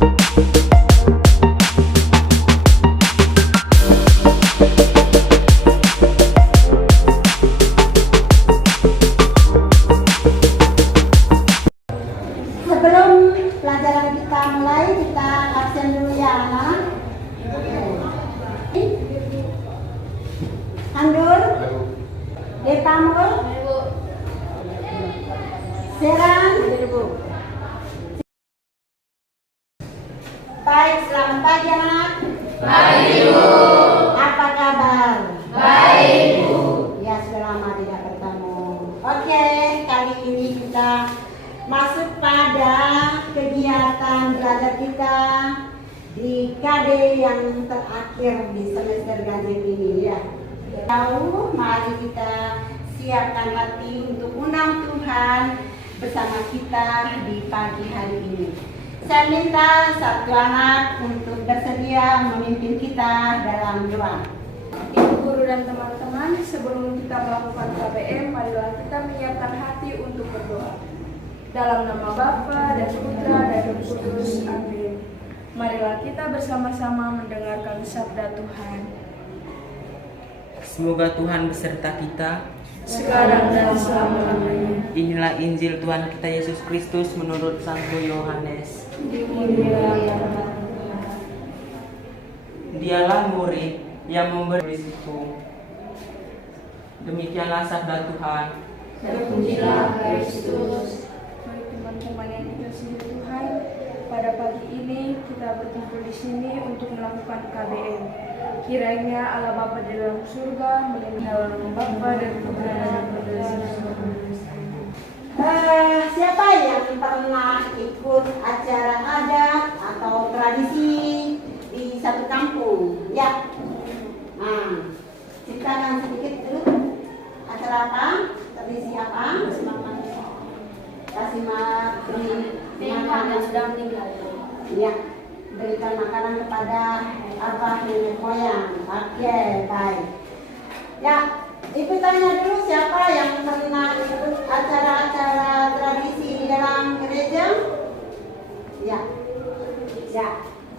Sebelum pelajaran kita mulai, kita absen dulu ya anak. Andur, Depamul, Serang, baik, selamat pagi anak. Baik, Ibu. Apa kabar? Baik, Ibu. Ya, sudah lama tidak bertemu. Oke, kali ini kita masuk pada kegiatan belajar kita di KD yang terakhir di semester ganjil ini ya. Tahu, mari kita siapkan hati untuk undang Tuhan bersama kita di pagi hari ini. Saya minta satu anak untuk bersedia memimpin kita dalam doa. Ibu guru dan teman-teman, sebelum kita melakukan KBM, marilah kita menyiapkan hati untuk berdoa. Dalam nama Bapa dan Putra dan Roh Kudus, amin. Marilah kita bersama-sama mendengarkan sabda Tuhan. Semoga Tuhan beserta kita. Sekarang dan selama-lamanya. Inilah Injil Tuhan kita Yesus Kristus menurut Santo Yohanes. Dimuliakan ya Tuhan. Dialah murid yang memberi risiko. Demikianlah sabda Tuhan. Terpujilah Kristus. Baik teman-teman yang dikasihi Tuhan, pada pagi ini kita berkumpul di sini untuk melakukan KBM. Kiranya Allah Bapa di dalam surga melindungi nama Bapa dan Putra dan Roh Kudus. Siapa yang pernah ikut acara adat atau tradisi di satu kampung? Ya. Nah, ceritakan sedikit dulu. Acara apa? Tradisi apa? Kasih makanan yang sudah meninggal. Ya. Berikan makanan kepada arwah nenek moyang. Oke, baik. Ya, Ibu tanya dulu siapa yang pernah ikut acara-acara tradisi di dalam gereja? Ya. Ya.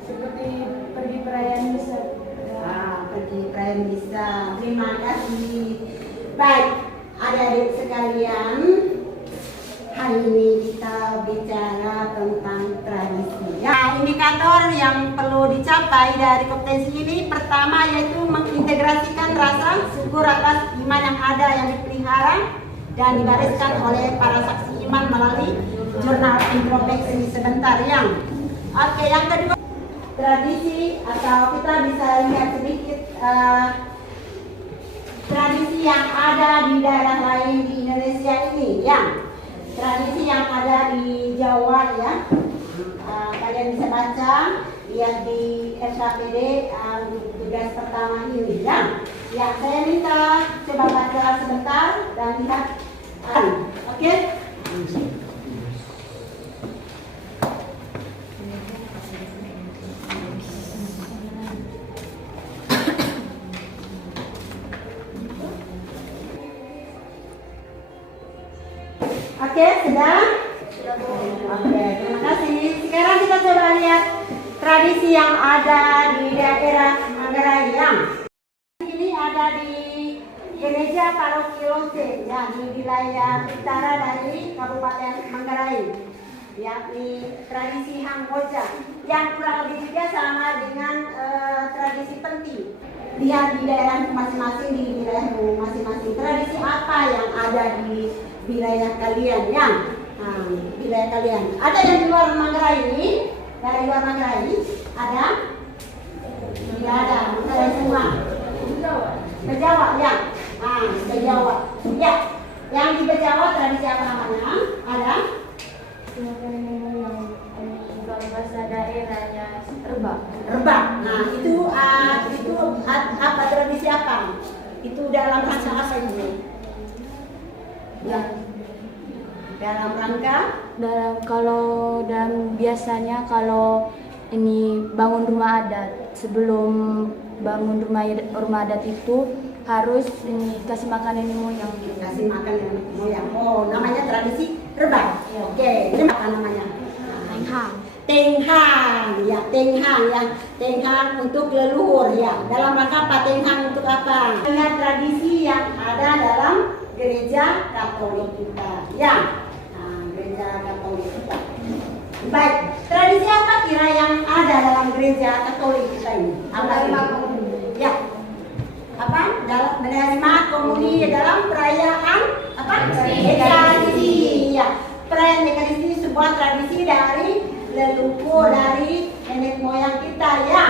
Seperti pergi perayaan misa. Pergi perayaan misa. Terima kasih. Baik, adik-adik sekalian, hari ini kita bicara tentang tradisi. Ya, indikator yang perlu dicapai dari kompetensi ini pertama yaitu mengintegrasikan rasa syukur atas iman yang ada yang dipelihara dan dibariskan oleh para saksi iman melalui jurnal introspeksi sebentar yang. Oke, yang kedua tradisi atau kita bisa lihat sedikit tradisi yang ada di daerah lain di Indonesia ini yang tradisi yang ada di Jawa ya. Kalian bisa baca lihat di SKPD tugas pertama ini ya. Ya, saya minta coba baca sebentar dan lihat. Oke? Oke, sudah? Oke, terima kasih. Sekarang kita coba lihat tradisi yang ada di daerah Manggarai yang ini ada di gereja Paroki Lonce ya, di wilayah utara dari Kabupaten Manggarai, yakni tradisi Hangboja yang kurang lebih juga sama dengan tradisi Penti. Lihat di daerah masing-masing, di wilayahmu masing-masing. Tradisi apa yang ada di wilayah kalian yang wilayah kalian? Ada yang di luar Manggarai ini? Dari luar Manggarai ada? Tidak ada, Manggarai semua. Bejawa ya. Bejawa. Ya. Yang di Bejawa tradisi apa namanya? Ada? Bahasa daerahnya rebak. Rebak. Nah, itu apa tradisi apa? Itu dalam rangka apa ini? Ya. Dalam rangka biasanya kalau ini bangun rumah adat, sebelum bangun rumah adat itu harus ini kasih makan nenek moyang. Kasih makan nenek moyang. Oh, namanya tradisi rebak. Oke, ini apa namanya? Tenghang. Tenghang. ya, tenghang ya, tenghang untuk leluhur ya. Dalam rangka apa tenghang untuk apa? Ingat tradisi yang ada dalam gereja Katolik kita ya. Nah, gereja Katolik kita. Baik, tradisi apa kira yang ada dalam gereja Katolik kita ini? Apa ya? Apa? Dalam menerima komuni dalam perayaan apa? Ekaristi ya. Perayaan Ekaristi sebuah tradisi dari leluhur dari nenek moyang kita ya.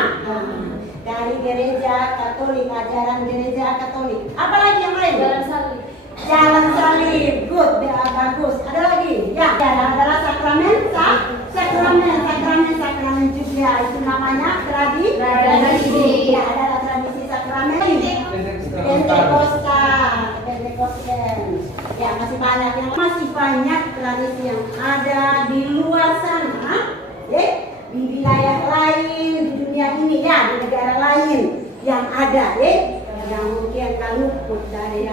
Dari gereja Katolik, ajaran gereja Katolik. Apalagi yang lain? Jalan salib. Jalan salib, good, ya, bagus. Ada lagi? Ya, adalah sakramen, sakramen juga itu namanya tradisi. Ya, adalah tradisi sakramen. Pentekosten. Ya, masih banyak tradisi yang ada di luar sana, di wilayah lain, di dunia ini ya, di negara lain yang ada, yang mungkin luput dari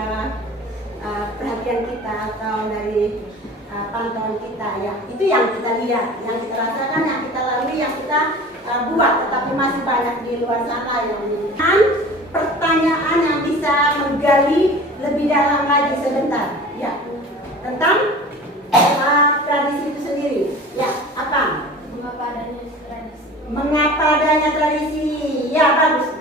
perhatian kita atau dari pantauan kita ya. Itu yang kita lihat, yang kita rasakan, yang kita lalui, yang kita buat, tetapi masih banyak di luar sana yang pertanyaan yang bisa menggali lebih dalam lagi sebentar ya tentang tradisi itu sendiri ya. Apa? Mengapa adanya tradisi ya, bagus.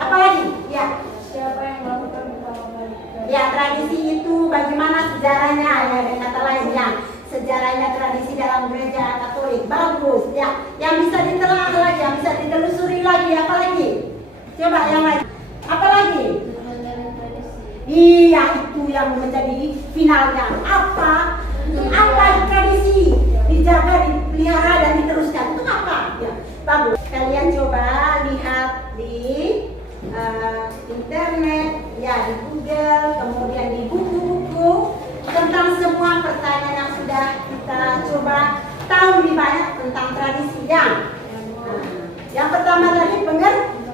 Apa lagi ya? Siapa yang melakukan pertama kali? Ya, tradisi itu bagaimana sejarahnya ya, dengan kata lain ya, sejarahnya tradisi dalam gereja Katolik bagus ya, yang bisa ditelaah lagi, yang bisa ditelusuri lagi. Apa lagi? Coba yang lain. Apa lagi? Iya, itu yang menjadi finalnya. Apa tradisi dijaga, dipelihara dan diteruskan itu apa? Ya, bagus. Kalian coba lihat di internet, ya di Google, kemudian di buku-buku tentang semua pertanyaan yang sudah kita coba tahu lebih banyak tentang tradisi yang. Yang pertama tadi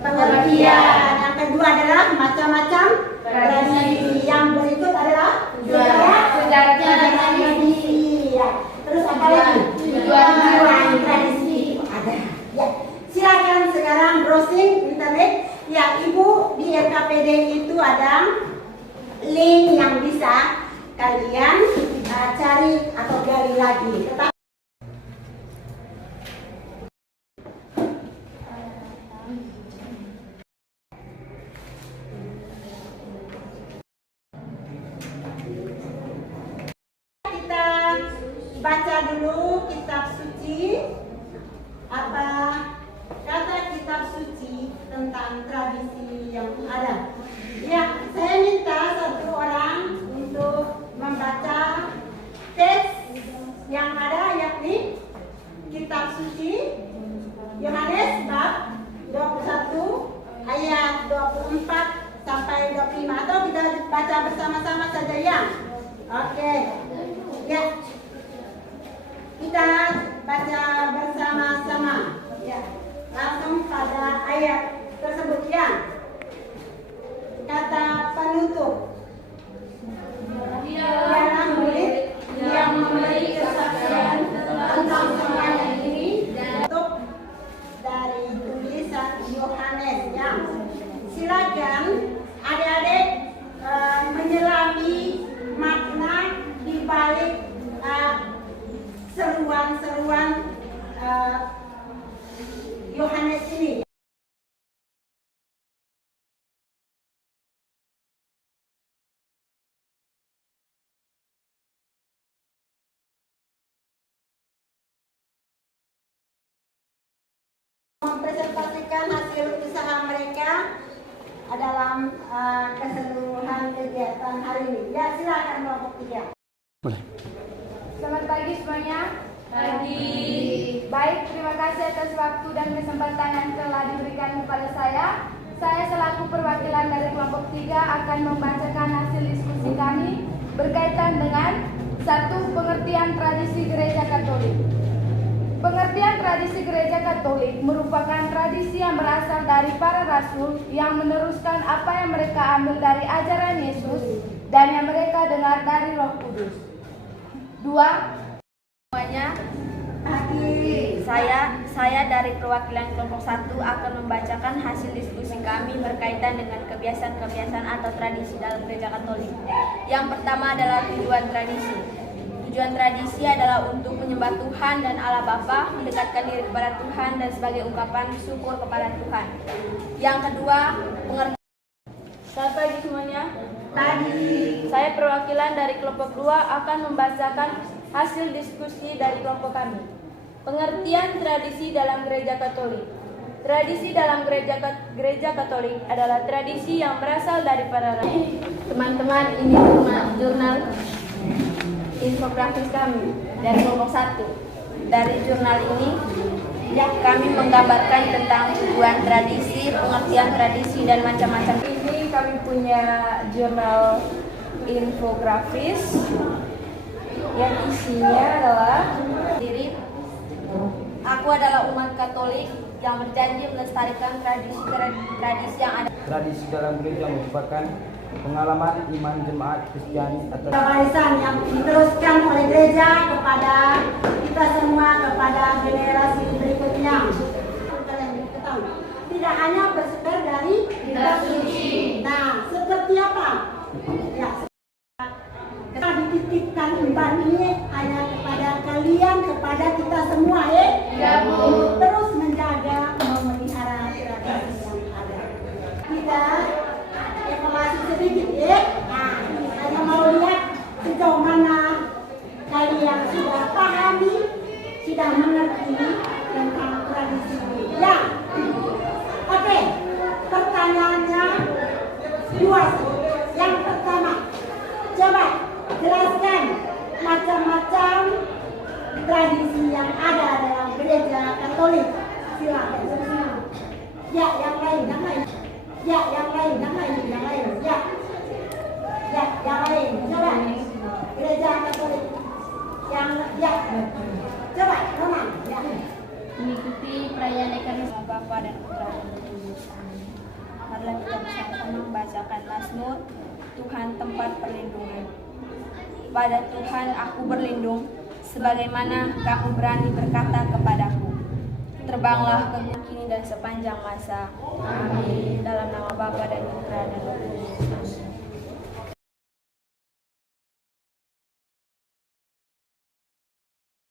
pengertian, yang kedua adalah macam-macam tradisi, yang berikut adalah sejarah tradisi. Ya. Terus apa lagi? Tujuan tradisi ada. Ya. Silakan sekarang browsing internet. Ya, Ibu di RKPD itu ada link yang bisa kalian cari atau gali lagi. Kita baca dulu kitab suci. Apa kata kitab suci tentang tradisi yang ada? Ya, saya minta satu orang untuk membaca teks yang ada, yakni kitab suci Yohanes bab 21 ayat 24 sampai 25, atau kita baca bersama-sama saja ya. Oke. Ya. Kita baca bersama-sama. Ya. Langsung pada ayat tersebut ya. Kata penutup. Dialah murid yang memberi kesaksian tentang semuanya ini untuk dari tulisan Yohanes ya. Silakan adik-adik menyelami makna di balik seruan-seruan Yohanes ini. Mempresentasikan hasil usaha mereka dalam keseluruhan kegiatan hari ini. Ya, silakan kelompok 3. Boleh. Selamat pagi semuanya. Pagi. Baik, terima kasih atas waktu dan kesempatan yang telah diberikan kepada saya. Saya selaku perwakilan dari kelompok 3 akan membacakan hasil diskusi kami berkaitan dengan 1. Pengertian tradisi Gereja Katolik. Pengertian tradisi Gereja Katolik merupakan tradisi yang berasal dari para rasul yang meneruskan apa yang mereka ambil dari ajaran Yesus dan yang mereka dengar dari Roh Kudus. 2. Semuanya, Saya dari perwakilan kelompok 1 akan membacakan hasil diskusi kami berkaitan dengan kebiasaan-kebiasaan atau tradisi dalam gereja Katolik. Yang pertama adalah tujuan tradisi. Tujuan tradisi adalah untuk menyembah Tuhan dan Allah Bapa, mendekatkan diri kepada Tuhan dan sebagai ungkapan syukur kepada Tuhan. Yang kedua, pengertian. Selamat pagi semuanya. Saya perwakilan dari kelompok 2 akan membacakan hasil diskusi dari kelompok kami. Pengertian tradisi dalam gereja Katolik. Tradisi dalam gereja Katolik adalah tradisi yang berasal dari para rasul. Teman-teman, ini jurnal infografis kami dari kelompok 1. Dari jurnal ini kami menggambarkan tentang tujuan tradisi, pengertian tradisi, dan macam-macam. Ini kami punya jurnal infografis yang isinya adalah Diri, aku adalah umat Katolik yang berjanji melestarikan tradisi yang ada. Tradisi dalam gereja merupakan pengalaman iman jemaat Kristiani atas Warisan yang diteruskan oleh gereja kepada kita semua, kepada generasi berikutnya. Kalian ketahui, tidak hanya bersumber dari kitab suci. Nah, seperti apa? Ya, kita dititipkan umpan ini hanya kepada kalian, kepada kita semua, untuk terus menjaga, memelihara tradisi yang ada. Kita evaluasi sedikit, Nah, saya mau lihat sejauh mana kalian sudah pahami, sudah mengerti tentang tradisi ini. Ya, oke. Pertanyaannya dua. Yang pertama, coba jelaskan macam-macam tradisi yang ada dalam gereja Katolik. Silakan. Ya, yang lain. Ya, yang lain. Ya, yang lain. Coba. Gereja Katolik. Coba, Roman. Ya. Mengikuti perayaan Ekaristia Bapa dan Putra dan Roh Kudus. Amin. Marilah kita bersama-sama membacakan Mazmur Tuhan tempat perlindungan. Pada Tuhan aku berlindung, sebagaimana kamu berani berkata kepadaku. Terbanglah ke kini dan sepanjang masa. Amin. Dalam nama Bapa dan Putra dan Roh Kudus.